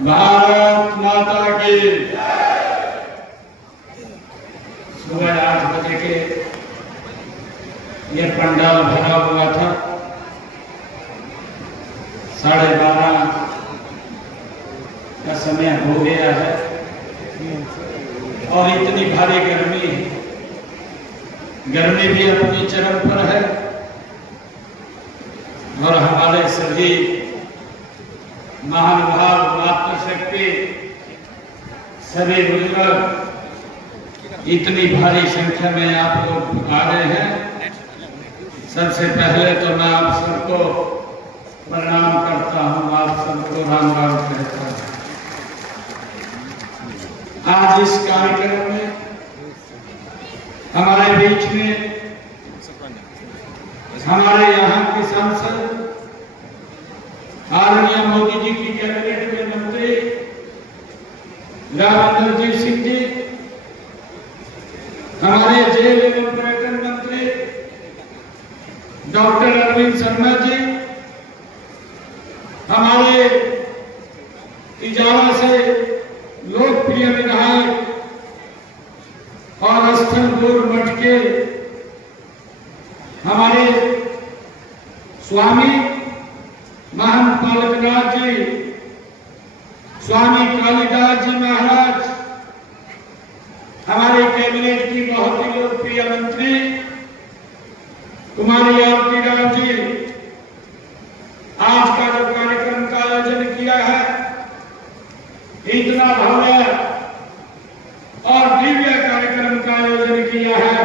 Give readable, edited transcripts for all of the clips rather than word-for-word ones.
भारत माता की। सुबह 8 बजे के ये पंडाल भरा हुआ था। 12:30 का समय हो गया है और इतनी भारी गर्मी है। गर्मी भी अपनी चरम पर है और हमारे सभी महानुभाव, मातृशक्ति, सभी बुजुर्ग इतनी भारी संख्या में आप लोग आ रहे हैं। सबसे पहले तो मैं आप सबको प्रणाम करता हूं, आप सबको राम राम कहता हूं। आज इस कार्यक्रम में हमारे बीच में हमारे यहाँ के सांसद आदरणीय मोदी जी की कैबिनेट में मंत्री राव इंद्रजीत सिंह जी, हमारे जेल एवं पर्यटन मंत्री डॉक्टर अरविंद शर्मा जी, हमारे तिजारा से लोकप्रिय विधायक और स्थलपुर मठ के हमारे स्वामी महंत पालकनाथ जी, स्वामी कालिदास जी महाराज, हमारे कैबिनेट की बहुत ही लोकप्रिय मंत्री कुमारी आरती राव जी, आज का जो कार्यक्रम का आयोजन किया है, इतना भव्य और दिव्य कार्यक्रम का आयोजन किया है,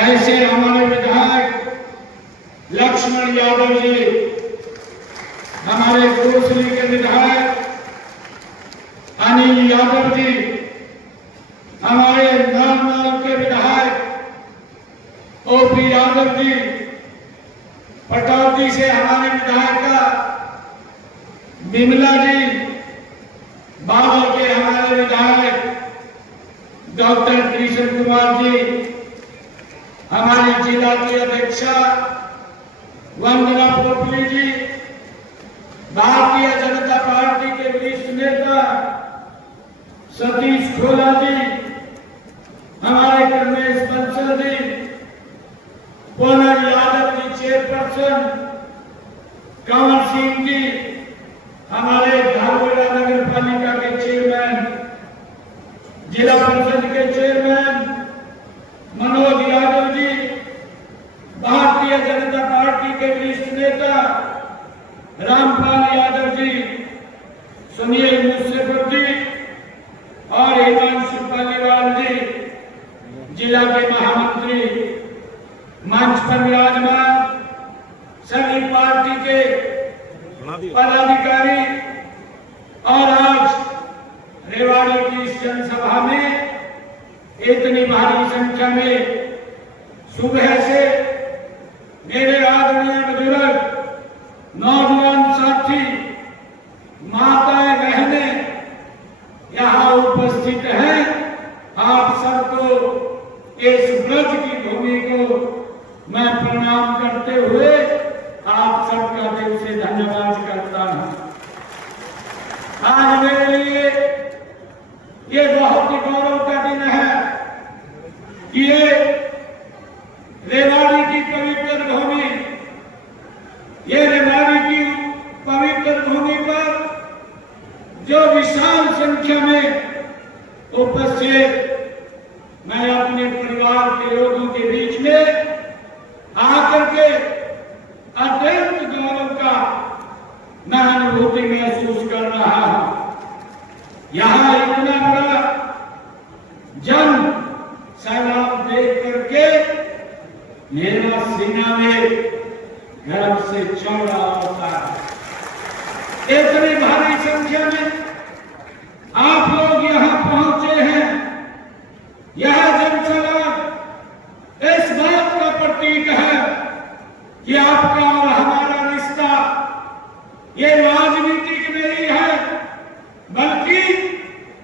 ऐसे हमारे विधायक लक्ष्मण यादव जी, हमारे कोसली के विधायक अनिल यादव जी, हमारे नामनाल के विधायक ओपी यादव जी, पटौदी से हमारे विधायिका विमला जी, बादल के हमारे विधायक डॉक्टर कृष्ण कुमार जी, हमारी जिला की अध्यक्षा वंदना पोपली जी, भारतीय जनता पार्टी के वरिष्ठ नेता सतीश खोला जी, हमारे कर्मेश बंसल जी, पूनम यादव जी चेयरपर्सन, कंवर सिंह जी, हमारे धारगढ़ नगर पालिका के चेयरमैन, जिला परिषद के चेयरमैन मनोज यादव जी, भारतीय जनता पार्टी के वरिष्ठ नेता रामपाल यादव जी, सुनील मुशर्रफ जी और हिमांशु पालीवाल जी, जिला के महामंत्री, मंच पर विराजमान सभी पार्टी के पदाधिकारी और आज रेवाड़ी की इस जनसभा में इतनी भारी संख्या में सुबह से मेरे आदरणीय बुजुर्ग, नौजवान साथी, माताएं, बहनें यहाँ उपस्थित हैं। आप सबको इस ब्रज की भूमि को मैं प्रणाम करते हुए आप सबका दिल से धन्यवाद करता हूँ। आज मेरे लिए ये बहुत ही गौरव का दिन है कि ये रेवाड़ी की पवित्र भूमि, ये रेवाड़ी की पवित्र भूमि पर जो विशाल संख्या में उपस्थित मैं अपने परिवार के लोगों के बीच में आकर के अत्यंत गौरव का मैं अनुभूति महसूस कर रहा हूं। यहाँ इतना बड़ा जन सैलाब देख करके मेरा सीना में गर्व से चौड़ा होता है। इतनी भारी संख्या में आप लोग यहाँ पहुंचे हैं। यह जनसभा इस बात का प्रतीक है कि आपका और हमारा रिश्ता ये राजनीतिक नहीं है, बल्कि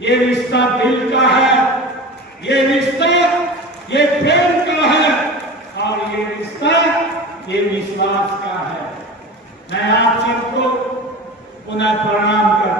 ये रिश्ता दिल का है, ये रिश्ता ये प्रेम का है और ये रिश्ता ये विश्वास का है। मैं आप सबको पुनः प्रणाम करता हूं।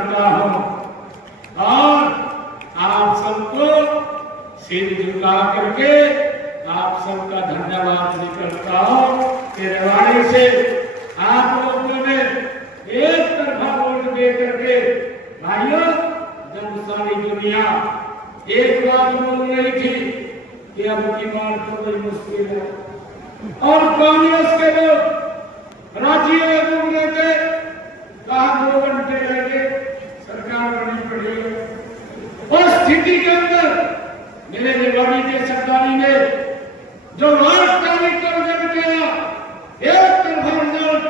करता हूं और आप सबको सिर झुका करके आप सबका धन्यवाद भी करता हूं कि रेवाड़ी से आप लोगों ने एक तरफा वोट दे करके भाइयों, जब सारी दुनिया एक बात बोल रही थी कि अब की बार तो बड़ी मुश्किल है और कांग्रेस के लोग राज्य में घूम रहे थे, कहा 2 घंटे रह गए सरकार बननी पड़ी। उस स्थिति के अंदर मेरे रेवाड़ी के सरकारी ने जो राष्ट्रवादी कर्जन किया, एक तरफा रिजल्ट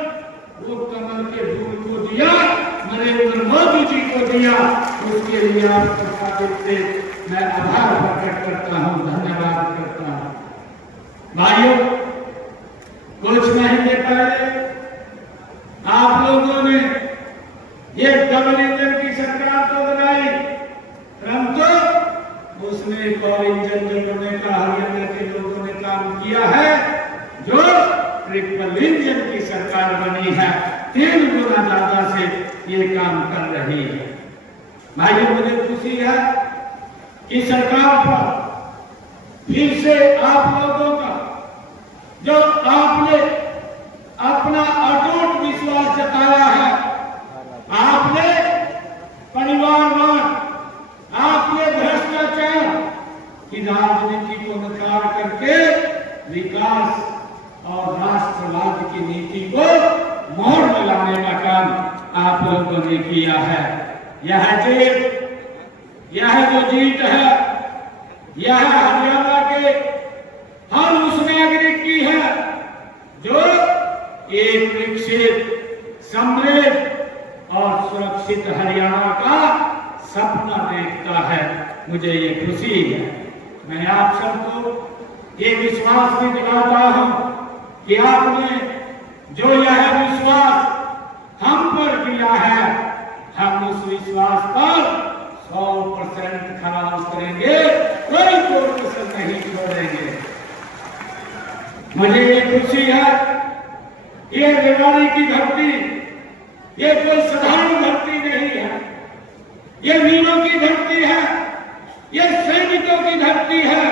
वो कमल के फूल को दिया, नरेंद्र मोदी जी को दिया, उसके लिए आपका से मैं आभार प्रकट करता हूं, धन्यवाद करता हूं। भाइयों, कुछ महीने पहले आप लोगों ने ये डबल इंजन की सरकार तो बनाई, परंतु उसमें एक और इंजन जोड़ने का हरियाणा के लोगों ने काम किया है, जो ट्रिपल इंजन की सरकार बनी है, 3 गुना ज्यादा से ये काम कर रही है। भाइयों, मुझे खुशी है कि सरकार पर फिर से आप लोगों का जो आपने अपना अटूट विश्वास जताया है, आपने परिवारवाद, आपने भ्रष्टाचार की राजनीति को नकार करके विकास और राष्ट्रवाद की नीति को मोड़ में लाने का काम आप लोगों ने किया है। यह जो जीत है, यह हरियाणा के हर उस नागरिक की है जो एक विकसित, समृद्ध और सुरक्षित हरियाणा का सपना देखता है। मुझे ये खुशी है। मैं आप सबको ये विश्वास भी दिलाता हूं कि आपने जो यह विश्वास हम पर किया है, हम उस विश्वास पर 100% खरा उतरेंगे, कोई कसर नहीं छोड़ेंगे। मुझे ये खुशी है, ये रेवाड़ी की धरती ये कोई साधारण धरती नहीं है, ये वीरों की धरती है, ये सैनिकों की धरती है,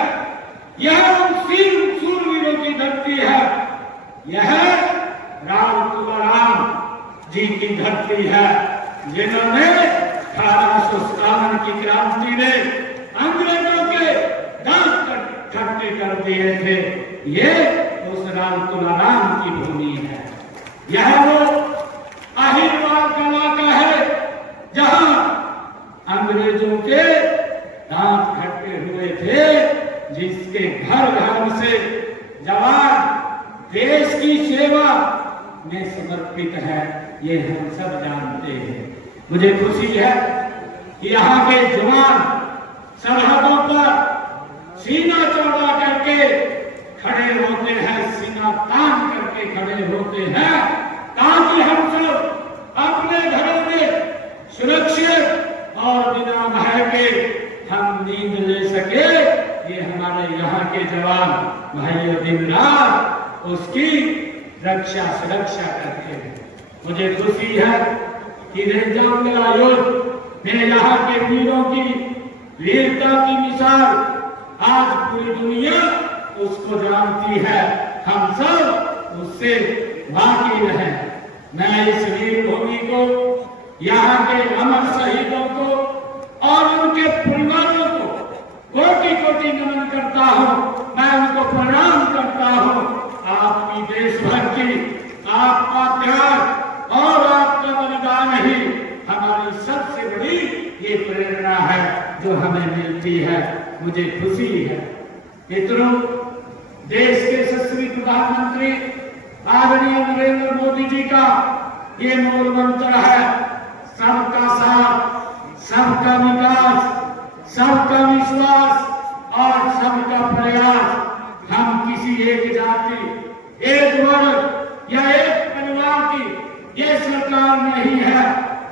यह उन शूरवीरों की धरती है, यह राम तुलाराम जी की धरती है, जिन्होंने 1857 की क्रांति में अंग्रेजों के दांत खट्टे कर दिए थे। ये उस राम तुलाराम की भूमि है। यह वो अहिरवार का इलाका है जहां अंग्रेजों के दांत खट्टे हुए थे, जिसके घर घर से जवान देश की सेवा में समर्पित है, ये हम सब जानते हैं। मुझे खुशी है कि यहाँ के जवान सरहदों पर सीना चौड़ा करके खड़े होते हैं, सीना तान करके खड़े होते हैं, ताकि हम सब अपने घरों में सुरक्षित और बिना भय के हम नींद ले सके। ये हमारे यहाँ के जवान भाइयों दिन रात उसकी रक्षा सुरक्षा करते हैं। मुझे खुशी है कि रेंजांगला युद्ध में यहाँ के वीरों की वीरता की मिसाल आज पूरी दुनिया उसको जानती है, हम सब उससे वाकिफ हैं। मैं इस वीर भूमि को, यहाँ के अमर शहीदों को और उनके परिवारों को कोटि कोटि नमन करता हूँ, मैं उनको प्रणाम करता हूँ। आपकी देशभक्ति, आपका त्याग और आपका बलिदान ही हमारी सबसे बड़ी ये प्रेरणा है जो हमें मिलती है। मुझे खुशी है मित्रों, देश के यशस्वी प्रधानमंत्री आदरणीय नरेंद्र मोदी जी का ये मूल मंत्र है, सबका साथ, सबका विकास, सबका विश्वास और सबका प्रयास। हम किसी एक जाति, एक वर्ग या एक परिवार की ये सरकार नहीं है,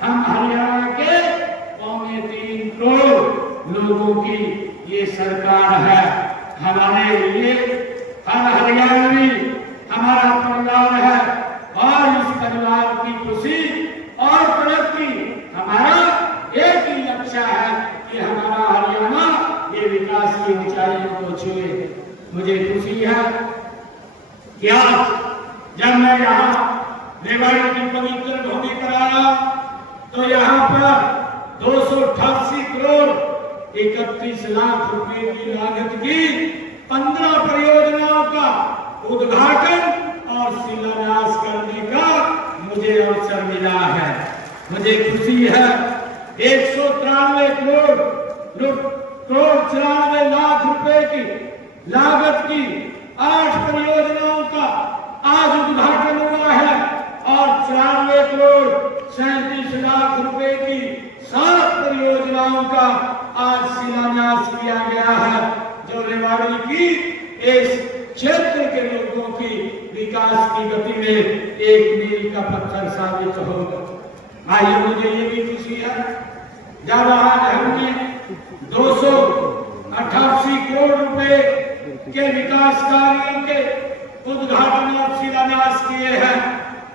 हम हरियाणा के 3.25 करोड़ लोगों की ये सरकार है। हमारे लिए हर हरियाणवी हमारा परिवार है और इस परिवार की खुशी और तरक्की हमारा विकास की ऊंचाइयों को छुए। मुझे खुशी है कि आज जब मैं यहाँ रेवाड़ी की पवित्र भूमि पर आया तो यहाँ पर 288 करोड़ 31 लाख रुपए की लागत की 15 परियोजनाओं का उद्घाटन और शिलान्यास करने का मुझे अवसर मिला है। मुझे खुशी है 193 करोड़ 94 लाख रुपए की लागत की 8 परियोजनाओं का आज उद्घाटन हुआ है और 94 करोड़ 37 लाख रुपए की 7 परियोजनाओं का आज शिलान्यास किया गया है, जो रेवाड़ी की इस क्षेत्र के लोगों की विकास की गति में एक मील का पत्थर साबित होगा। आइए, मुझे ये भी खुशी है जब आज हमने 288 करोड़ रुपए के विकास कार्यों के उद्घाटन और शिलान्यास किए हैं।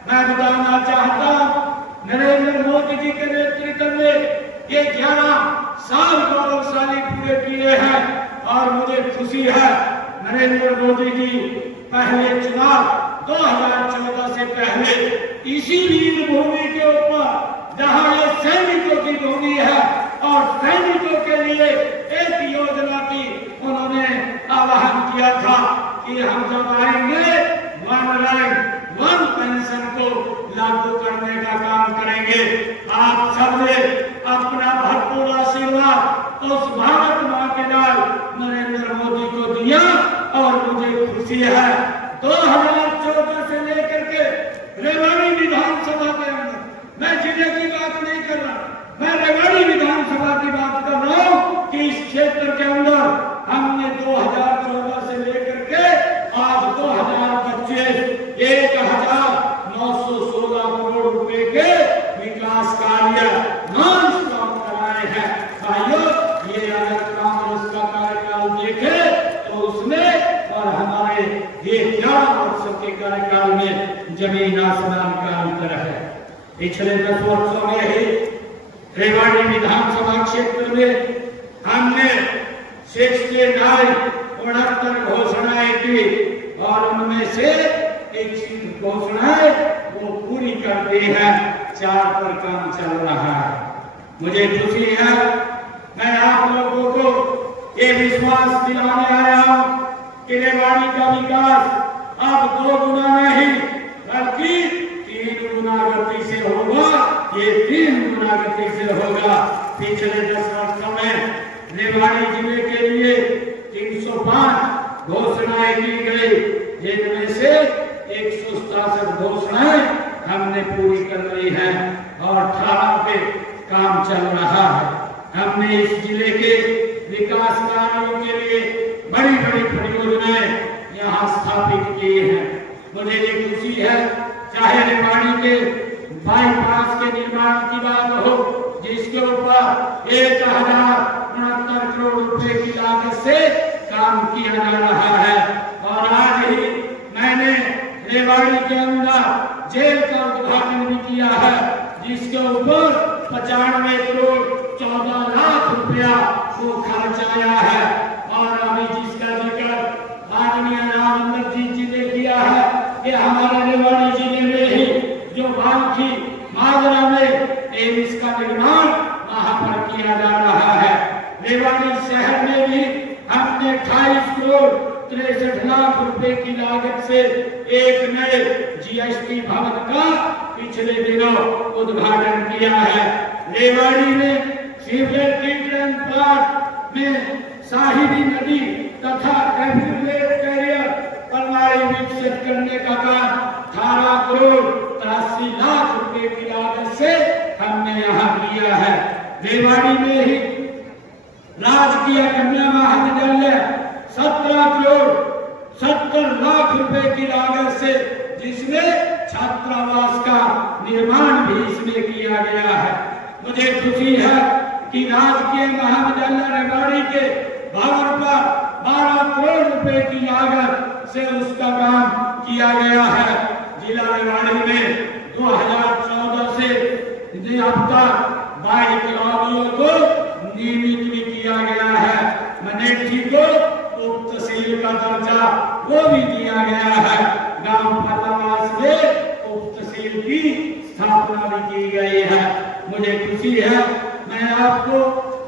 मैं बताना चाहता हूं, नरेंद्र मोदी जी के नेतृत्व में ये 11 साल गौरवशाली पूरे किए हैं और मुझे खुशी है नरेंद्र मोदी जी पहले चुनाव 2014 से पहले इसी वीर भूमि के ऊपर जहां ये सैनिकों की भूमि है और सैनिकों के लिए एक योजना की उन्होंने आह्वान किया था कि हम जब आएंगे वन रैंक वन पेंशन को लागू करने का काम करेंगे। आप सबने अपना भरपूर आशीर्वाद उस भारत मां के लाल नरेंद्र मोदी को दिया और मुझे खुशी है 2014 से लेकर के रेवाड़ी विधानसभा के अंदर, मैं जिले की बात नहीं कर रहा, मैं रेवाड़ी विधानसभा की बात कर रहा हूं कि इस क्षेत्र के अंदर हमने 2014 से लेकर के आज 2025 1916 करोड़ रुपए के विकास कार्य नॉन स्टॉप कराए हैं। भाइयों, ये अगर कांग्रेस का कार्यकाल देखे तो उसमें और हमारे ये 11 वर्षों के कार्यकाल में जमीन आसमान का अंतर है। पिछले 10 वर्षों में ही रेवाड़ी विधानसभा क्षेत्र में हमने 69 घोषणाएं की और उनमें से 1 घोषणाएं वो पूरी कर दी है, 4 पर काम चल रहा है। मुझे खुशी है, मैं आप लोगों को ये विश्वास दिलाने आया हूं कि रेवाड़ी का विकास अब 2 गुना नहीं बल्कि 3 गुना गति से होगा। ये 3 गुना गति से होगा। पिछले 10 वर्षों में रेवाड़ी जिले के लिए 305 घोषणाएं की गई, जिनमें से 167 घोषणाएं हमने पूरी कर ली है और 18 पे काम चल रहा है। हमने इस जिले के विकास कार्यों के लिए बड़ी बड़ी परियोजनाएं यहाँ स्थापित की हैं। मुझे ये खुशी है, चाहे रेवाड़ी के बाईपास के निर्माण की बात हो, जिसके ऊपर 1069 करोड़ रुपए की लागत से काम किया जा रहा है और आज ही मैंने रेवाड़ी के अंदर जेल का उद्घाटन भी किया है, जिसके ऊपर 95 करोड़ 14 लाख रुपया वो खर्च आया है। और अभी जिसका जिक्र माननीय रामचंद्र जी ने किया है कि हमारे रेवाड़ी जिले में ही जो बांकी माजरा में एम्स का निर्माण वहां पर किया जा रहा है। रेवाड़ी शहर में भी हमने 28 करोड़ 63 लाख रुपए की लागत से एक नए जीएसटी भवन का पिछले दिनों उद्घाटन किया है। रेवाड़ी में सीवरेज ट्रीटमेंट प्लांट में साहिबी नदी तथा कैरियर प्रणाली विकसित करने का काम 18 करोड़ 83 लाख रुपए की लागत से हमने यहाँ किया है। रेवाड़ी में ही राजकीय कन्या महाविद्यालय 17 करोड़ 70 लाख रुपए की लागत से, जिसमें छात्रावास का निर्माण भी इसमें किया गया है। मुझे खुशी है कि राजकीय महाविद्यालय रेवाड़ी के भवन पर 12 करोड़ रुपए की लागत से उसका काम किया गया है। जिला रेवाड़ी में 2014 से अब तक 22 कॉलोनियों को नियमित भी किया गया है। अनेठी को उप तहसील का दर्जा वो भी दिया गया है। गांव फर्लावास में उप तहसील की स्थापना भी की गई है। मुझे खुशी है। मैं आपको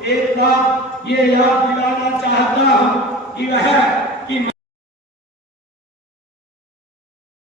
एक बात ये याद दिलाना चाहता हूँ